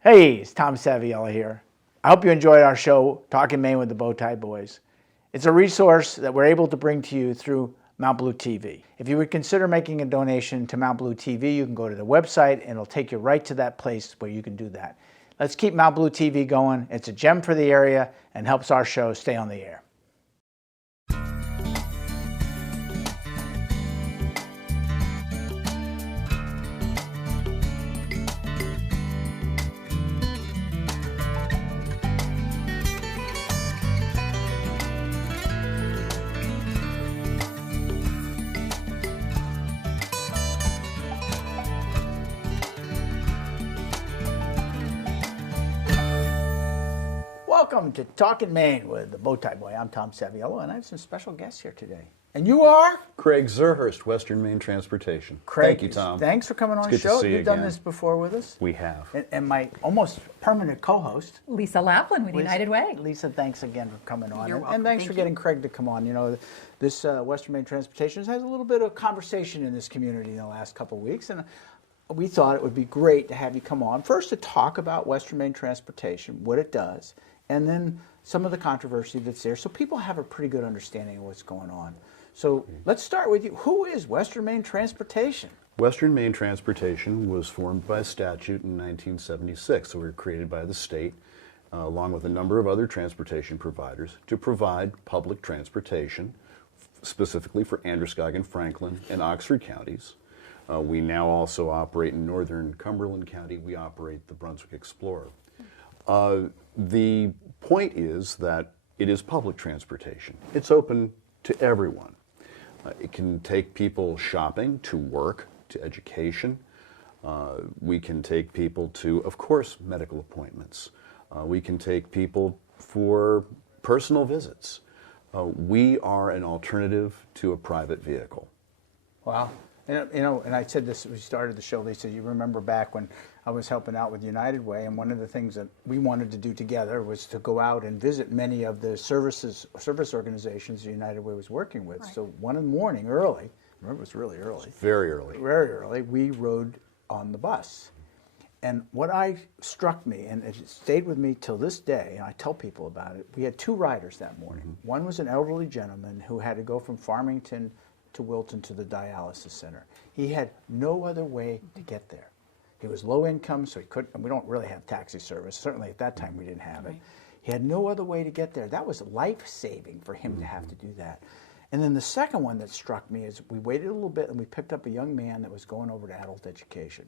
Hey, it's Tom Saviella here. I hope you enjoyed our show, Talking Maine with the Bowtie Boys. It's a resource that we're able to bring to you through Mount Blue TV. If you would consider making a donation to Mount Blue TV, you can go to the website and it'll take you right to that place where you can do that. Let's keep Mount Blue TV going. It's a gem for the area and helps our show stay on the air. Welcome to Talking Maine with the Bowtie Boy. I'm Tom Saviella, and I have some special guests here today. And you are? Craig Zurhorst, Western Maine Transportation. Craig, thank you, Tom. Thanks for coming on the show. You've done this before with us. We have. And my almost permanent co-host, Lisa Laflin with United Way. Lisa, thanks again for coming on. You're welcome. And thanks for getting Craig to come on. You know, this Western Maine Transportation has a little bit of conversation in this community in the last couple of weeks, and we thought it would be great to have you come on first to talk about Western Maine Transportation, what it does, and then some of the controversy that's there, so people have a pretty good understanding of what's going on. So let's start with you. Who is Western Maine Transportation? Western Maine Transportation was formed by statute in 1976. So we were created by the state, along with a number of other transportation providers, to provide public transportation, specifically for Androscoggin, Franklin, and Oxford counties. We now also operate in northern Cumberland County. We operate the Brunswick Explorer. The point is that it is public transportation. It's open to everyone. It can take people shopping, to work, to education. We can take people to, of course, medical appointments. We can take people for personal visits. We are an alternative to a private vehicle. Wow. And I said this, we started the show, Lisa, you remember back when I was helping out with United Way, and one of the things that we wanted to do together was to go out and visit many of the service organizations United Way was working with. Right. So one in the morning, early, remember it was really early. Very early. Very early, we rode on the bus. And what struck me, and it stayed with me till this day, and I tell people about it, we had two riders that morning. Mm-hmm. One was an elderly gentleman who had to go from Farmington to Wilton to the dialysis center. He had no other way to get there. He was low income, so he couldn't, and we don't really have taxi service. Certainly at that time we didn't have it. He had no other way to get there. That was life-saving for him to have to do that. And then the second one that struck me is we waited a little bit and we picked up a young man that was going over to adult education.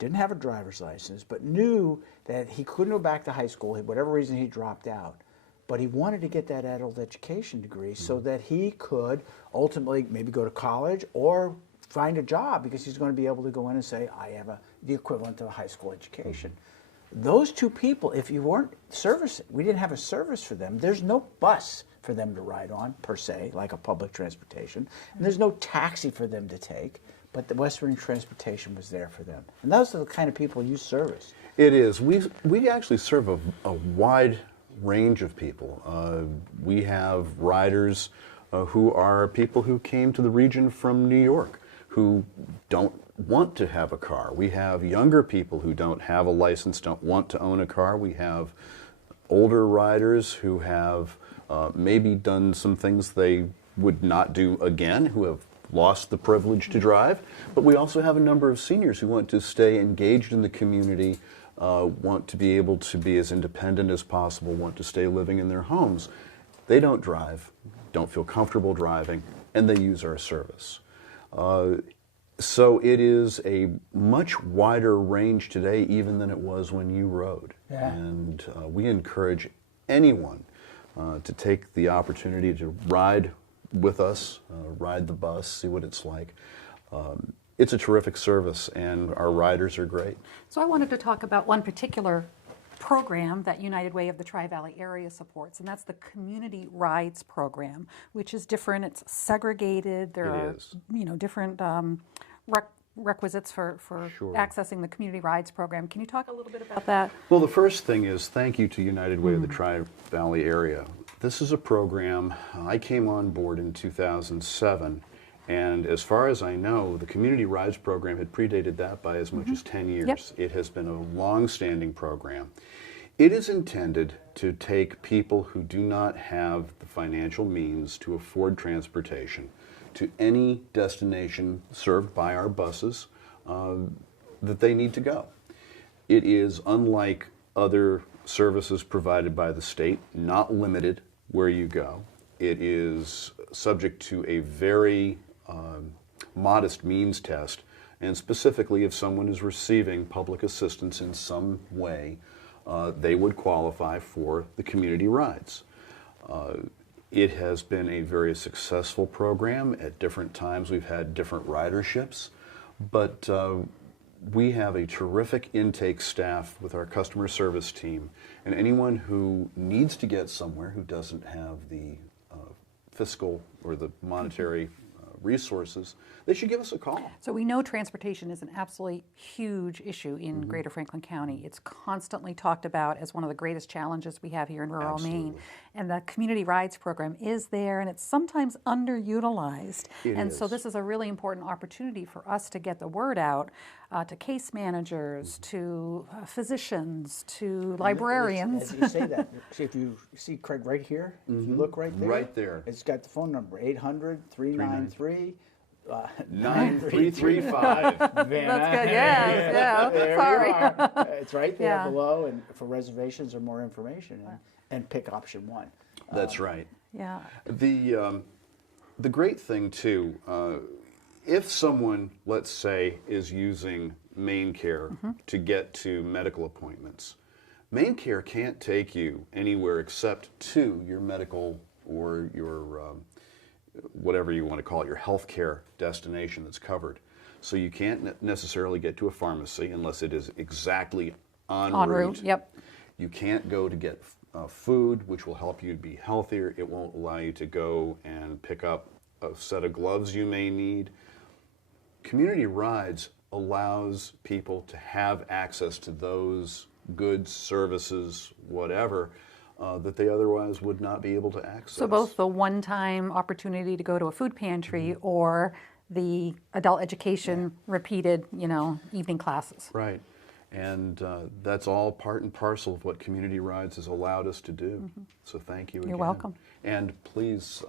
Didn't have a driver's license, but knew that he couldn't go back to high school, whatever reason he dropped out. But he wanted to get that adult education degree so that he could ultimately maybe go to college or find a job, because he's going to be able to go in and say, I have the equivalent of a high school education. Those two people, if you weren't servicing, we didn't have a service for them, there's no bus for them to ride on, per se, like a public transportation, and there's no taxi for them to take, but the Western Transportation was there for them. And those are the kind of people you service. It is. We actually serve a wide range of people. We have riders who are people who came to the region from New York, who don't want to have a car. We have younger people who don't have a license, don't want to own a car. We have older riders who have maybe done some things they would not do again, who have lost the privilege to drive. But we also have a number of seniors who want to stay engaged in the community, want to be able to be as independent as possible, want to stay living in their homes. They don't drive, don't feel comfortable driving, and they use our service. So it is a much wider range today even than it was when you rode. Yeah. And we encourage anyone to take the opportunity to ride with us, ride the bus, see what it's like. It's a terrific service, and our riders are great. So I wanted to talk about one particular program that United Way of the Tri-Valley area supports, and that's the Community Rides program, which is different. It's segregated. There are different requisites for accessing the Community Rides program. Can you talk a little bit about that? Well, the first thing is thank you to United Way of the Tri-Valley area. This is a program, I came on board in 2007, And as far as I know, the Community Rides program had predated that by as much as 10 years. Yep. It has been a long-standing program. It is intended to take people who do not have the financial means to afford transportation to any destination served by our buses that they need to go. It is, unlike other services provided by the state, not limited where you go. It is subject to a very modest means test, and specifically if someone is receiving public assistance in some way, they would qualify for the community rides. It has been a very successful program. At different times we've had different riderships, but we have a terrific intake staff with our customer service team, and anyone who needs to get somewhere who doesn't have the fiscal or the monetary resources, they should give us a call. So we know transportation is an absolutely huge issue in Greater Franklin County. It's constantly talked about as one of the greatest challenges we have here in rural Maine. And the Community Rides program is there, and it's sometimes underutilized. So this is a really important opportunity for us to get the word out to case managers, to physicians, to librarians. As you say that, see, if you see Craig right here, if you look right there. Right there. It's got the phone number, 800-393. 9335. That's good, yeah. There Sorry. you are. It's right there Yeah. below, and for reservations or more information, and pick option 1. That's right. Yeah. The great thing too, if someone, let's say, is using Maine Care to get to medical appointments, Maine Care can't take you anywhere except to your medical or your whatever you want to call it, your healthcare destination that's covered. So you can't necessarily get to a pharmacy unless it is exactly en route. Yep. You can't go to get food, which will help you be healthier. It won't allow you to go and pick up a set of gloves you may need. Community Rides allows people to have access to those goods, services, whatever, that they otherwise would not be able to access. So both the one-time opportunity to go to a food pantry or the adult education repeated, evening classes. Right. And that's all part and parcel of what Community Rides has allowed us to do. So thank you again. You're welcome. And please,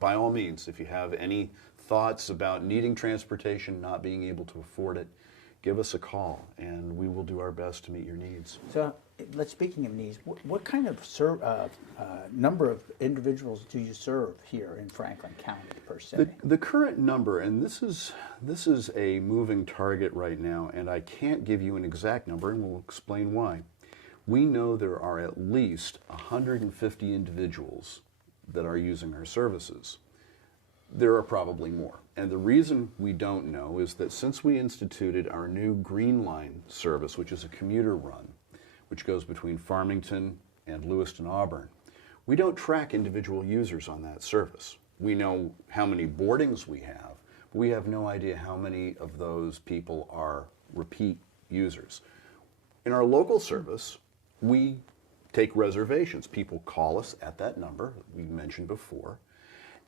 by all means, if you have any thoughts about needing transportation, not being able to afford it, give us a call, and we will do our best to meet your needs. So, speaking of needs, what kind of number of individuals do you serve here in Franklin County per se? The current number, and this is a moving target right now, and I can't give you an exact number, and we'll explain why. We know there are at least 150 individuals that are using our services. There are probably more. And the reason we don't know is that since we instituted our new Green Line service, which is a commuter run, which goes between Farmington and Lewiston, Auburn, we don't track individual users on that service. We know how many boardings we have, but we have no idea how many of those people are repeat users. In our local service, we take reservations. People call us at that number we mentioned before,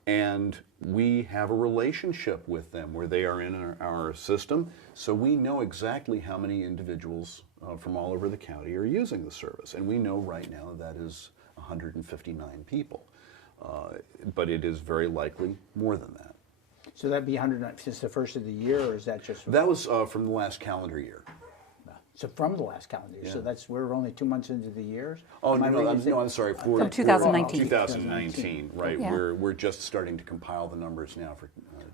and we have a relationship with them where they are in our system, so we know exactly how many individuals from all over the county are using the service. And we know right now that is 159 people, but it is very likely more than that. So that'd be 100 since the first of the year, or is that just? That was from the last calendar year. So from the last calendar year. Yeah. So we're only 2 months into the years. Oh, I'm sorry. From 2019. 2019, right. Yeah. We're just starting to compile the numbers now for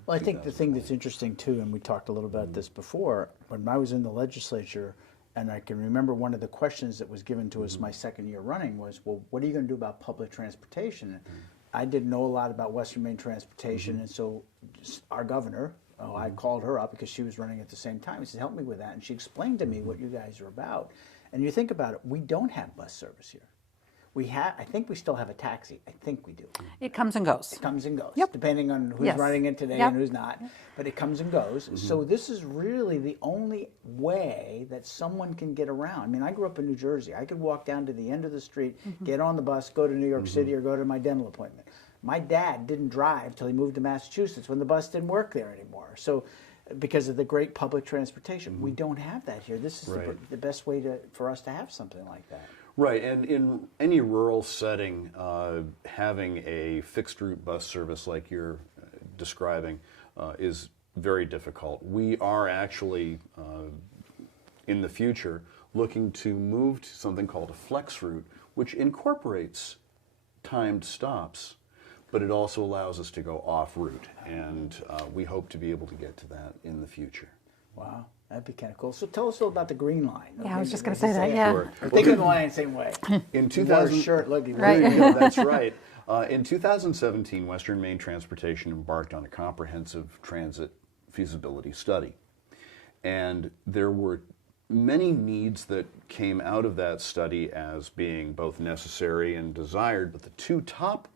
Well, I think the thing that's interesting too, and we talked a little about this before, when I was in the legislature, and I can remember one of the questions that was given to us my second year running was, well, what are you going to do about public transportation? I didn't know a lot about Western Maine transportation, and so our governor, I called her up because she was running at the same time. He said, help me with that. And she explained to me what you guys are about. And you think about it, we don't have bus service here. I think we still have a taxi. I think we do. It comes and goes. It comes and goes, Yep. depending on who's Yes. running it today Yep. and who's not. But it comes and goes. So this is really the only way that someone can get around. I mean, I grew up in New Jersey. I could walk down to the end of the street, get on the bus, go to New York City, or go to my dental appointment. My dad didn't drive till he moved to Massachusetts when the bus didn't work there anymore. So, because of the great public transportation, we don't have that here. This is the best way for us to have something like that. Right, and in any rural setting, having a fixed route bus service like you're describing is very difficult. We are actually, in the future, looking to move to something called a flex route, which incorporates timed stops, but it also allows us to go off route, and we hope to be able to get to that in the future. Wow, that'd be kind of cool. So tell us a little about the Green Line. Yeah, I was just going to say that, yeah. Sure. Think of the line the same way. In Wore 2000, a shirt, look, Right. Yeah, that's right. In 2017, Western Maine Transportation embarked on a comprehensive transit feasibility study. And there were many needs that came out of that study as being both necessary and desired, but the two top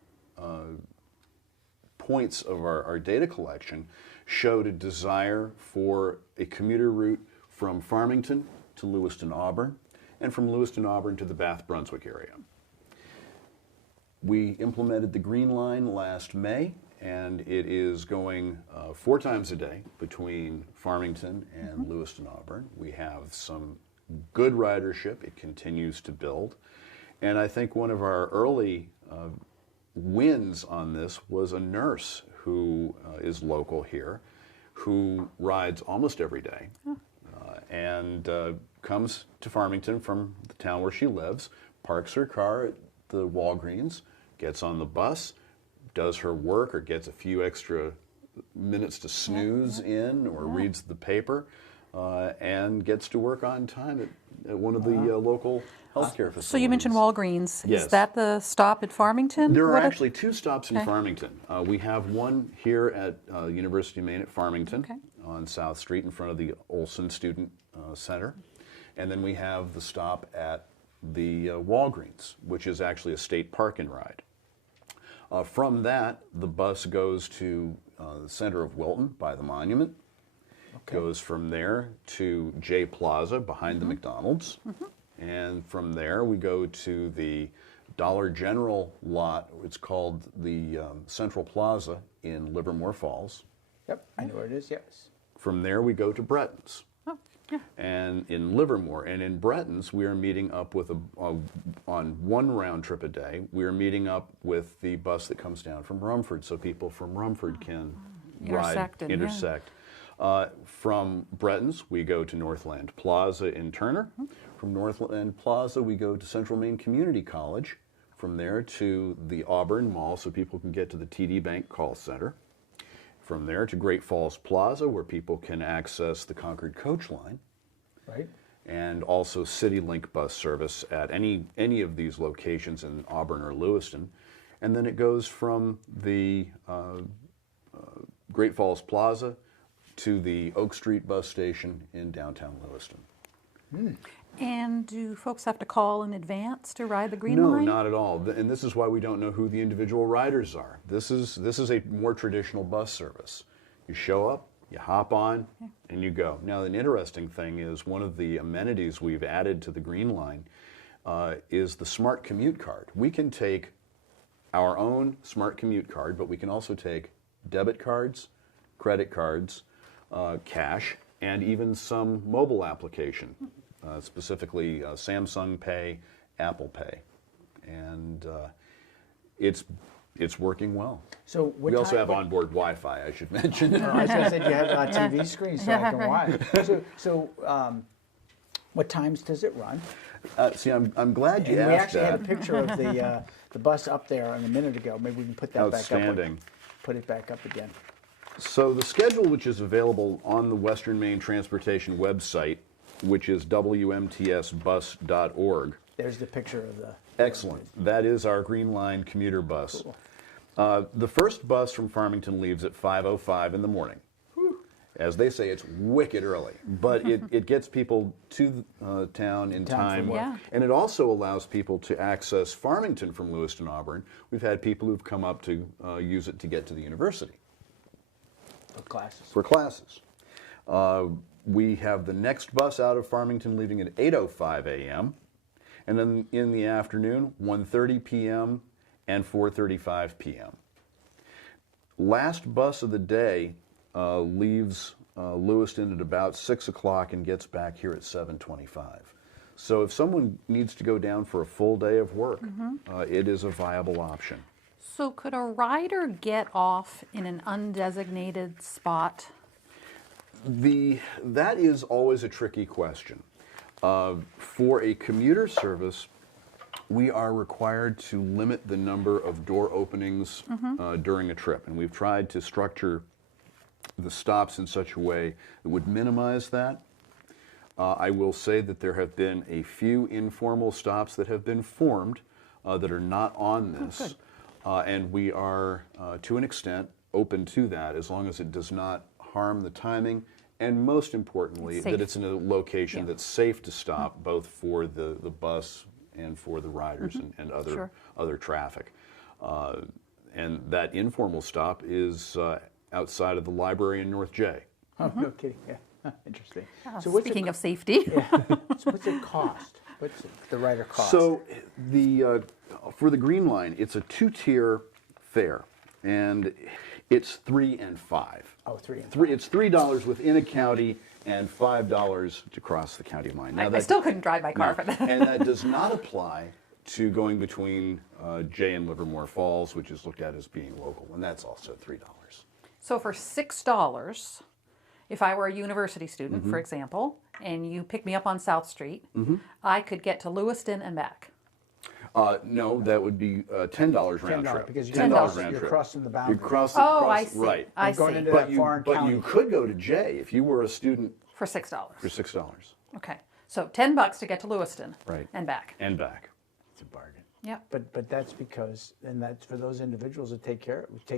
points of our data collection showed a desire for a commuter route from Farmington to Lewiston, Auburn, and from Lewiston, Auburn to the Bath, Brunswick area. We implemented the Green Line last May, and it is going 4 times a day between Farmington and Lewiston, Auburn. We have some good ridership. It continues to build. And I think one of our early wins on this was a nurse who is local here, who rides almost every day and comes to Farmington from the town where she lives, parks her car at the Walgreens, gets on the bus, does her work or gets a few extra minutes to snooze in or reads the paper, and gets to work on time at one of the local healthcare facilities. So you mentioned Walgreens. Yes. Is that the stop at Farmington? There are What actually 2 stops in Farmington. We have one here at University of Maine at Farmington on South Street in front of the Olson Student Center. And then we have the stop at the Walgreens, which is actually a state park and ride. From that, the bus goes to the center of Wilton by the monument, goes from there to J Plaza behind the McDonald's, and from there we go to the Dollar General lot. It's called the Central Plaza in Livermore Falls. Yep, I know where it is, yes. From there we go to Bretton's. And in Livermore and in Bretton's, we are meeting up with on one round trip a day. We are meeting up with the bus that comes down from Rumford, so people from Rumford can intersect. From Bretton's, we go to Northland Plaza in Turner. From Northland Plaza, we go to Central Maine Community College. From there to the Auburn Mall, so people can get to the TD Bank call center. From there to Great Falls Plaza, where people can access the Concord Coach Line. Right. And also CityLink bus service at any of these locations in Auburn or Lewiston. And then it goes from the Great Falls Plaza to the Oak Street bus station in downtown Lewiston. And do folks have to call in advance to ride the Green No, Line? not at all. And this is why we don't know who the individual riders are. This is a more traditional bus service. You show up, you hop on, and you go. Now, an interesting thing is one of the amenities we've added to the Green Line is the Smart Commute Card. We can take our own Smart Commute Card, but we can also take debit cards, credit cards, cash, and even some mobile application. Specifically Samsung Pay, Apple Pay, and it's working well. So we also have onboard Wi-Fi, I should mention. I was going to say, do you have a TV screen so I can watch? So what times does it run? See, I'm glad you And we asked actually that. had a picture of the bus up there a minute ago. Maybe we can put that back up. Outstanding. Put it back up again. So the schedule, which is available on the Western Maine Transportation website, which is WMTSbus.org. There's the picture of the... Excellent. That is our Green Line commuter bus. Cool. The first bus from Farmington leaves at 5:05 in the morning. As they say, it's wicked early, but it gets people to town in time. And it also allows people to access Farmington from Lewiston, Auburn. We've had people who've come up to use it to get to the university. For classes. We have the next bus out of Farmington leaving at 8:05 a.m. And then in the afternoon, 1:30 p.m. and 4:35 p.m. last bus of the day leaves Lewiston at about 6 o'clock and gets back here at 7:25. So if someone needs to go down for a full day of work, it is a viable option. So could a rider get off in an undesignated spot? That is always a tricky question. For a commuter service, we are required to limit the number of door openings during a trip, and we've tried to structure the stops in such a way that would minimize that. I will say that there have been a few informal stops that have been formed that are not on this, and we are, to an extent, open to that as long as it does not harm the timing, and most importantly, that it's in a location that's safe to stop, both for the bus and for the riders and other traffic. And that informal stop is outside of the library in North J. Oh, no kidding. Yeah. Interesting. So speaking of safety. So what's it cost? What's the rider cost? So for the Green Line, it's a 2-tier fare, and it's 3 and 5. Oh, 3 and 5. It's $3 within a county and $5 to cross the county line. Now I still couldn't drive my car for that. And that does not apply to going between Jay and Livermore Falls, which is looked at as being local, and that's also $3. So for $6, if I were a university student, for example, and you pick me up on South Street, I could get to Lewiston and back. No, that would be $10 round trip. Because $10 you're crossing the boundary. I see. Right. I see. Going into that foreign county. But you could go to Jay if you were a student For $6. for $6. Okay. So $10 to get to Lewiston. Right. And back. And back. It's a bargain. Yep. But that's because, and that's for those individuals that take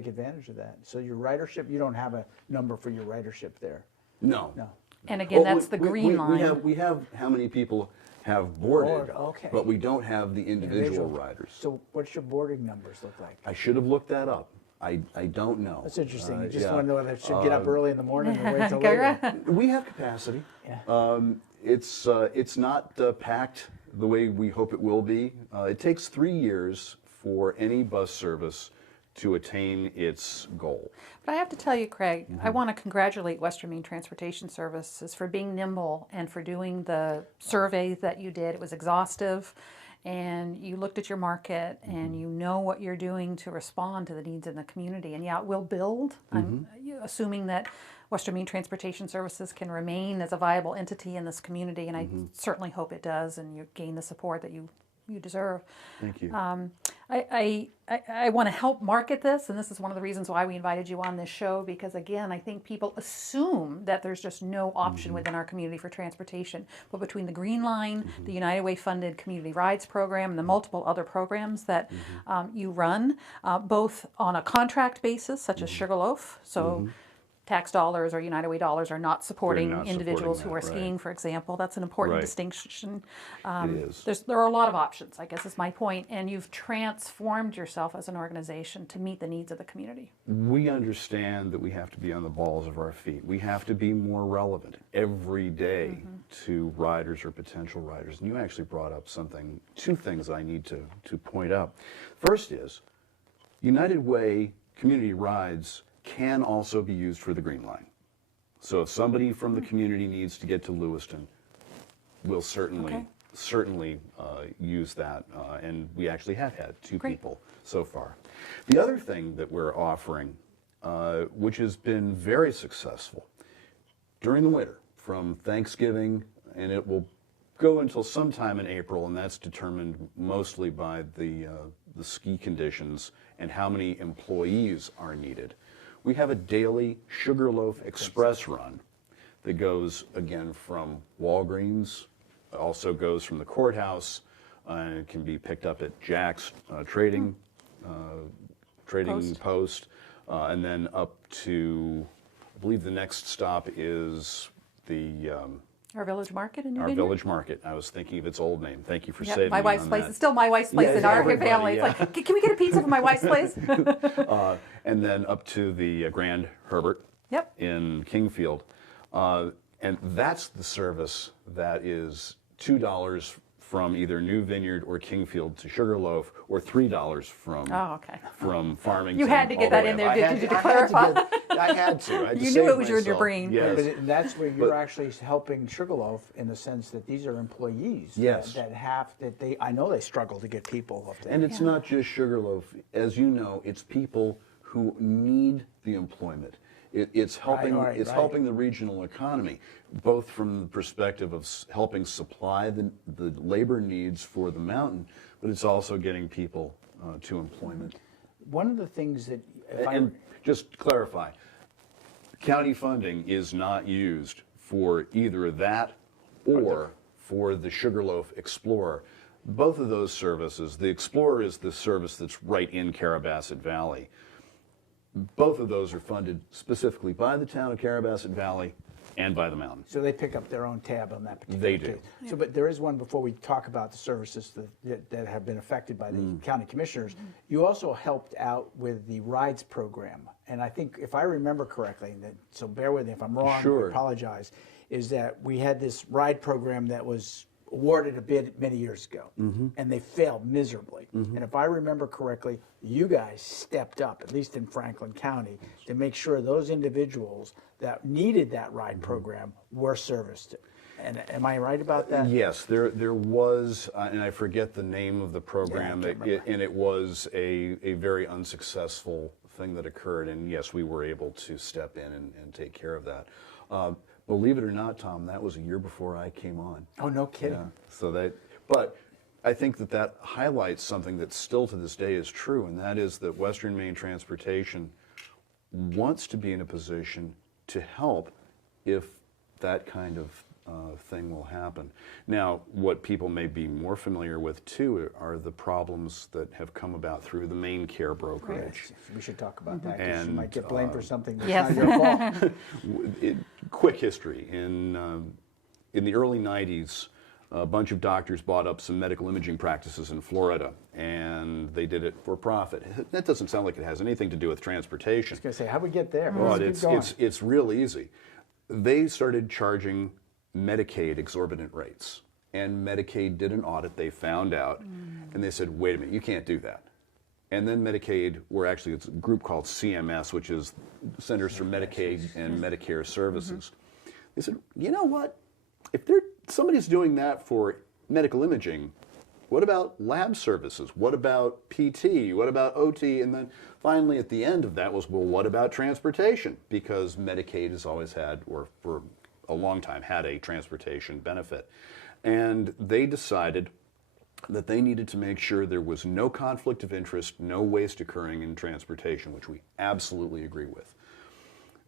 advantage of that. So your ridership, you don't have a number for your ridership there. No. No. And again, that's the Green We Line. have how many people have boarded, okay. but we don't have the individual riders. So what's your boarding numbers look like? I should have looked that up. I don't know. That's interesting. You just yeah. want to know whether it should get up early in the morning or wait till later. We have capacity. Yeah. It's not packed the way we hope it will be. It takes 3 years for any bus service to attain its goal. But I have to tell you, Craig, I want to congratulate Western Maine Transportation Services for being nimble and for doing the survey that you did. It was exhaustive, and you looked at your market, and you know what you're doing to respond to the needs in the community. And yeah, it will build. I'm assuming that Western Maine Transportation Services can remain as a viable entity in this community, and I certainly hope it does, and you gain the support that you deserve. Thank you. I want to help market this, and this is one of the reasons why we invited you on this show, because again, I think people assume that there's just no option within our community for transportation. But between the Green Line, the United Way funded Community Rides program, and the multiple other programs that you run, both on a contract basis, such as Sugarloaf, so tax dollars or United Way dollars are not supporting individuals who are skiing, for example. That's an important distinction. It is. There are a lot of options, I guess is my point, and you've transformed yourself as an organization to meet the needs of the community. We understand that we have to be on the balls of our feet. We have to be more relevant every day to riders or potential riders. And you actually brought up two things I need to point out. First is, United Way Community Rides can also be used for the Green Line. So if somebody from the community needs to get to Lewiston, we'll certainly use that. And we actually have had 2 people so far. The other thing that we're offering, which has been very successful during the winter, from Thanksgiving, and it will go until sometime in April, and that's determined mostly by the ski conditions and how many employees are needed. We have a daily Sugarloaf Express run that goes, again, from Walgreens, also goes from the courthouse, and it can be picked up at Jack's Trading Post, and then up to, I believe the next stop is Our Village Market in New our Vineyard? Village Market. I was thinking of its old name. Thank you for Yep, saving my me wife's on place. that. It's still my wife's place in our everybody, family. yeah. It's like, can we get a pizza from my wife's place? And then up to the Grand Herbert in Kingfield. And that's the service that is $2 from either New Vineyard or Kingfield to Sugarloaf, or $3 from Farmington. You had to get all the that way in up. there, did you, to clarify? I had to. I had to You save knew it was in your myself. brain. Yes. But that's where you're actually helping Sugarloaf in the sense that these are employees. Yes. I know they struggle to get people up there. And it's not just Sugarloaf. As you know, it's people who need the employment. It's helping. It's helping the regional economy, both from the perspective of helping supply the labor needs for the mountain, but it's also getting people to employment. One of the things that, And just to clarify, county funding is not used for either that or for the Sugarloaf Explorer. Both of those services, the Explorer is the service that's right in Carabasset Valley. Both of those are funded specifically by the town of Carabasset Valley and by the mountain. so they pick up their own tab on that particular They do. case. So, but there is one before we talk about the services that have been affected by the county commissioners. You also helped out with the rides program, and I think if I remember correctly, so bear with me if I'm wrong. Sure. I apologize. Is that we had this ride program that was awarded a bid many years ago, and they failed miserably. And if I remember correctly, you guys stepped up, at least in Franklin County, to make sure those individuals that needed that ride program were serviced. And am I right about that? Yes, there was, and I forget the name of the program, Yeah, I can't remember. and it was a very unsuccessful thing that occurred, and yes, we were able to step in and take care of that. Believe it or not, Tom, that was a year before I came on. Oh, no kidding. Yeah, but I think that highlights something that still to this day is true, and that is that Western Maine Transportation wants to be in a position to help if that kind of thing will happen. Now, what people may be more familiar with too are the problems that have come about through the Maine Care brokerage. We should talk about that because you And, might get blamed for something that's Yes. not your fault. Quick history. In the early 90s, a bunch of doctors bought up some medical imaging practices in Florida, and they did it for profit. That doesn't sound like it has anything to do with transportation. I was going to say, how we get there? But Let's keep going. it's real easy. They started charging Medicaid exorbitant rates, and Medicaid did an audit. They found out, and they said, wait a minute, you can't do that. And then Medicaid, it's a group called CMS, which is Centers for Medicaid and Medicare Services. They said, you know what? If somebody's doing that for medical imaging, what about lab services? What about PT? What about OT? And then finally at the end of that was, well, what about transportation? Because Medicaid has always had, or for a long time, had a transportation benefit. And they decided that they needed to make sure there was no conflict of interest, no waste occurring in transportation, which we absolutely agree with.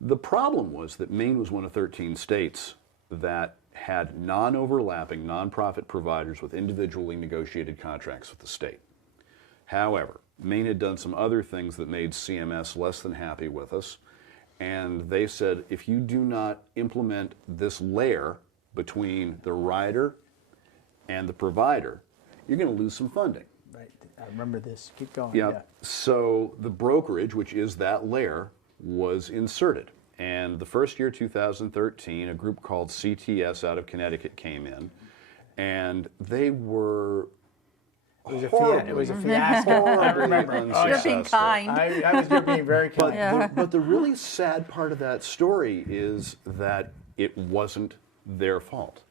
The problem was that Maine was one of 13 states that had non-overlapping nonprofit providers with individually negotiated contracts with the state. However, Maine had done some other things that made CMS less than happy with us, and they said, if you do not implement this layer between the rider and the provider, you're going to lose some funding. Right. I remember this. Keep going. Yep. Yeah. So the brokerage, which is that layer, was inserted. And the first year, 2013, a group called CTS out of Connecticut came in, and they were It was a fiasco. I remember. You're being kind. You're being very kind. But the really sad part of that story is that it wasn't their fault.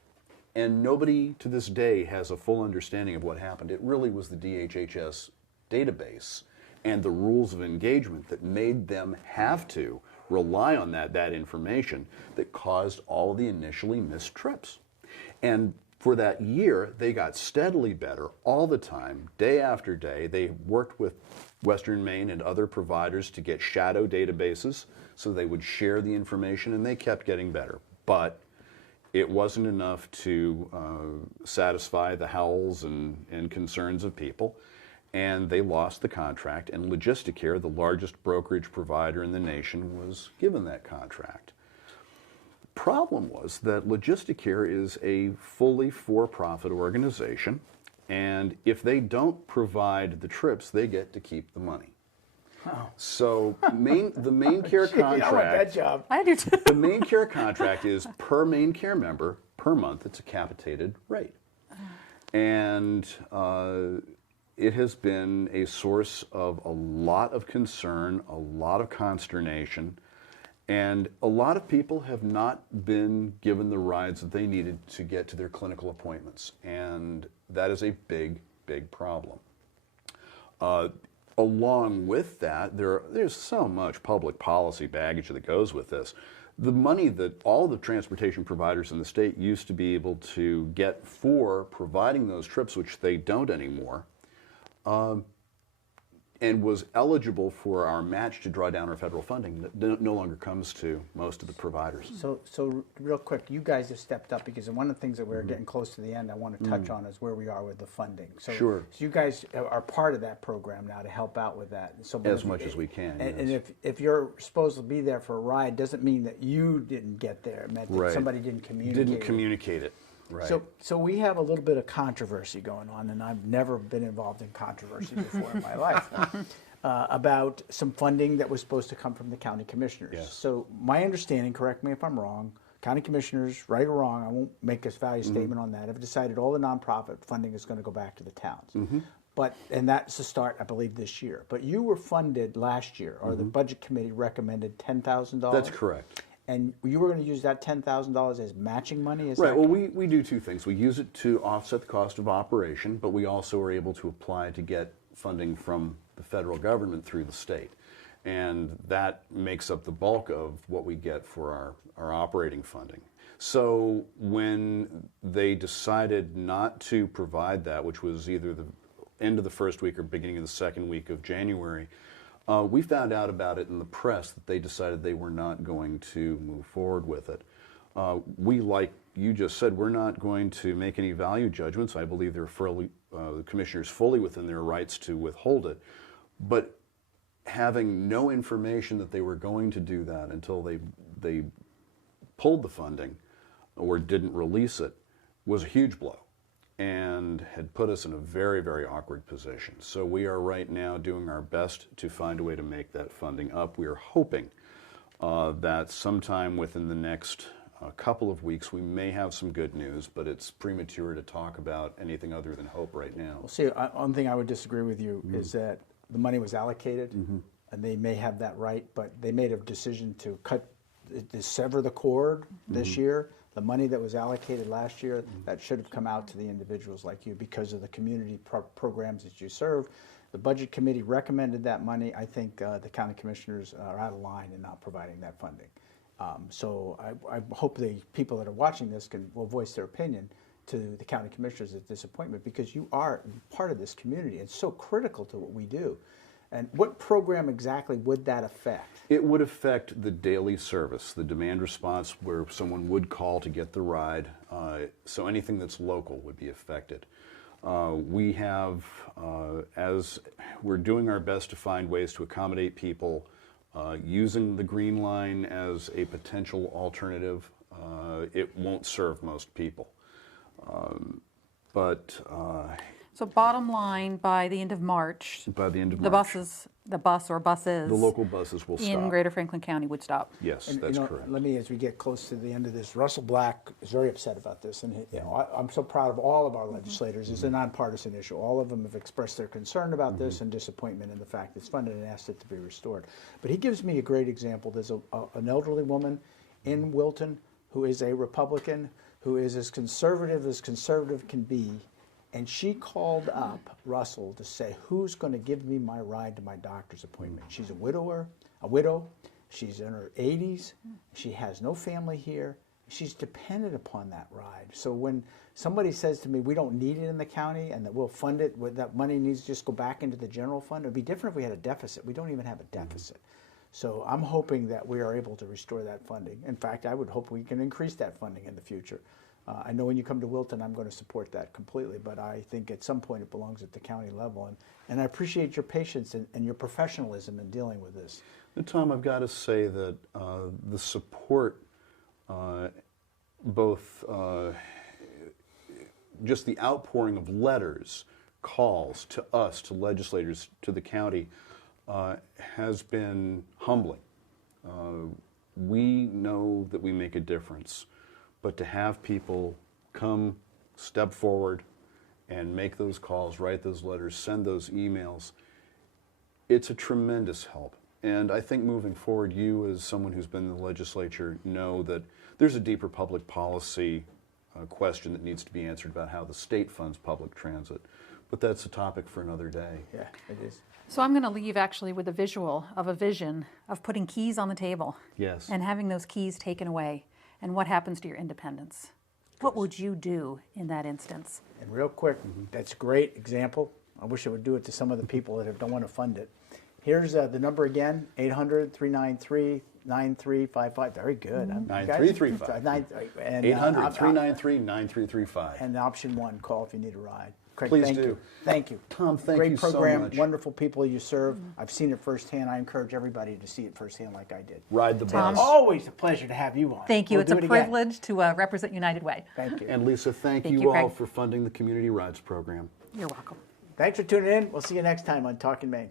And nobody to this day has a full understanding of what happened. It really was the DHHS database and the rules of engagement that made them have to rely on that information that caused all the initially missed trips. And for that year, they got steadily better all the time, day after day. They worked with Western Maine and other providers to get shadow databases so they would share the information, and they kept getting better. But it wasn't enough to satisfy the howls and concerns of people, and they lost the contract, and Logisticare, the largest brokerage provider in the nation, was given that contract. Problem was that Logisticare is a fully for-profit organization, and if they don't provide the trips, they get to keep the money. Oh. So the Maine Care contract, I like that job. I do too. the Maine Care contract is per Maine Care member per month. It's a capitated rate. And it has been a source of a lot of concern, a lot of consternation, and a lot of people have not been given the rides that they needed to get to their clinical appointments. And that is a big, big problem. Along with that, there's so much public policy baggage that goes with this. The money that all the transportation providers in the state used to be able to get for providing those trips, which they don't anymore, and was eligible for our match to draw down our federal funding, that no longer comes to most of the providers. So real quick, you guys have stepped up, because one of the things that we're getting close to the end I want to touch on is where we are with the funding. So, Sure. So you guys are part of that program now to help out with that. So As much as we can, And yes. if you're supposed to be there for a ride, doesn't mean that you didn't get there. It meant that Right. somebody didn't communicate. Didn't communicate it. Right. So we have a little bit of controversy going on, and I've never been involved in controversy before in my life, about some funding that was supposed to come from the county commissioners. Yes. So my understanding, correct me if I'm wrong, county commissioners, right or wrong, I won't make a value statement on that, have decided all the nonprofit funding is going to go back to the towns. And that's the start, I believe, this year. But you were funded last year, or the budget committee recommended $10,000. That's correct. And you were going to use that $10,000 as matching money? Is Right. that Well, we do two things. We use it to offset the cost of operation, but we also are able to apply to get funding from the federal government through the state. And that makes up the bulk of what we get for our operating funding. So when they decided not to provide that, which was either the end of the first week or beginning of the second week of January, we found out about it in the press that they decided they were not going to move forward with it. We, like you just said, we're not going to make any value judgments. I believe the commissioners fully within their rights to withhold it. But having no information that they were going to do that until they pulled the funding or didn't release it was a huge blow, and had put us in a very, very awkward position. So we are right now doing our best to find a way to make that funding up. We are hoping that sometime within the next couple of weeks we may have some good news, but it's premature to talk about anything other than hope right now. Well, see, one thing I would disagree with you is that the money was allocated, and they may have that right, but they made a decision to sever the cord this year. The money that was allocated last year, that should have come out to the individuals like you because of the community programs that you serve. The budget committee recommended that money. I think the county commissioners are out of line in not providing that funding. So I hope the people that are watching this will voice their opinion to the county commissioners at disappointment, because you are part of this community. It's so critical to what we do. And what program exactly would that affect? It would affect the daily service, the demand response where someone would call to get the ride. So anything that's local would be affected. We have, as we're doing our best to find ways to accommodate people, using the Green Line as a potential alternative. It won't serve most people. So bottom line, by the end of March, By the end of the March, buses, the local buses will stop. in Greater Franklin County would stop. Yes, And, that's correct. Let me, as we get close to the end of this, Russell Black is very upset about this, and I'm so proud of all of our legislators. It's a nonpartisan issue. All of them have expressed their concern about this and disappointment in the fact it's funded and asked it to be restored. But he gives me a great example. There's an elderly woman in Wilton who is a Republican, who is as conservative can be. And she called up Russell to say, who's going to give me my ride to my doctor's appointment? She's a widow. She's in her 80s. She has no family here. She's dependent upon that ride. So when somebody says to me, we don't need it in the county and that we'll fund it, that money needs to just go back into the general fund, it would be different if we had a deficit. We don't even have a deficit. So I'm hoping that we are able to restore that funding. In fact, I would hope we can increase that funding in the future. I know when you come to Wilton, I'm going to support that completely, but I think at some point it belongs at the county level. And I appreciate your patience and your professionalism in dealing with this. And Tom, I've got to say that the support, both just the outpouring of letters, calls to us, to legislators, to the county, has been humbling. We know that we make a difference. But to have people come, step forward, and make those calls, write those letters, send those emails, it's a tremendous help. And I think moving forward, you as someone who's been in the legislature know that there's a deeper public policy question that needs to be answered about how the state funds public transit. But that's a topic for another day. Yeah, it is. So I'm going to leave actually with a visual of a vision of putting keys on the table. Yes. And having those keys taken away. And what happens to your independence? What would you do in that instance? And real quick, that's a great example. I wish I would do it to some of the people that don't want to fund it. Here's the number again, 800-393-9355. Very good. 9335. 800-393-9335. And option 1, call if you need a ride. Craig, Please thank do. you. Thank you. Tom, thank Great you so program, much. wonderful people you serve. I've seen it firsthand. I encourage everybody to see it firsthand like I did. Ride the Tom. bus. Always a pleasure to have you on. Thank you. We'll It's do a it again. privilege to represent United Way. Thank you. And Lisa, thank Thank you you, all Craig. for funding the Community Rides program. You're welcome. Thanks for tuning in. We'll see you next time on Talking Maine.